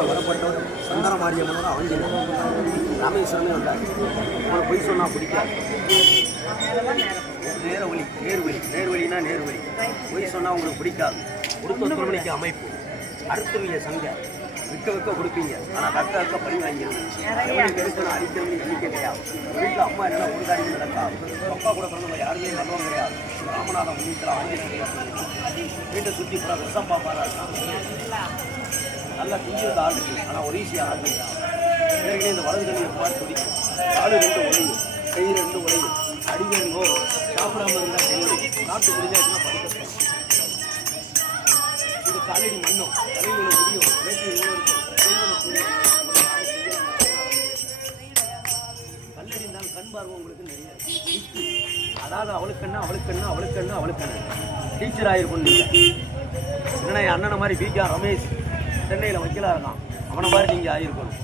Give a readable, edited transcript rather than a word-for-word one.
வரப்பட்டவர் சந்தன மாரியம்மனோட ஆஞ்சநேயர் ராமேஸ்வரமே வந்தார். அவனை பொய் சொன்னால் பிடிக்காது. நேர்வழினா நேர்வழி. பொய் சொன்னால் உங்களுக்கு பிடிக்காது. கொடுத்த திருமணிக்கு அமைப்பு அடுத்துவீங்க சங்க விற்க கொடுப்பீங்க. ஆனால் கக்க பணி வாங்கிடுங்க. எடுக்கணும் அடிக்கணும் எண்ணிக்கை கிடையாது. வீட்டில் அம்மா இல்லைன்னா ஒரு காரியம் நடக்காது. அப்பா கூட பிறந்தவங்க யாருமே நல்லவங்க கிடையாது. ராமநாதம் முன்னிக்கலாம் ஆஞ்சநேயர் வீட்டை சுற்றி கூட விஷம் பாப்பாரா இருக்காங்க. நல்லா துஞ்சிருக்க ஆள் இருக்குது. ஆனால் ஒரு ஈஸியாக ஆள் கிடையாது. ஏற்கனவே இந்த வலது கண்ணி எவ்வாறு துடிக்கும். காலு 2 உழையும், கை 2 உழையும், அடிவேன் போகும். சாப்பிடாம இருந்தால் தெரியும். நாட்டு முடிஞ்சாச்சுன்னா படிக்க இது காலடி மண்ணும் தலையில முடியும். வேட்டி இருக்கும் கல்லடி இருந்தாலும் கண் பார்வை உங்களுக்கு நிறைய. அதாவது அவளுக்கண்ணா டீச்சர் ஆகிருக்கும். நீங்கள் இல்லைன்னா என் அண்ணனை மாதிரி பிகா ரமேஷ் சென்னையில் வக்கீலாக இருக்கான். அவனை மாதிரி நீங்கள் ஆகிருக்கணும்.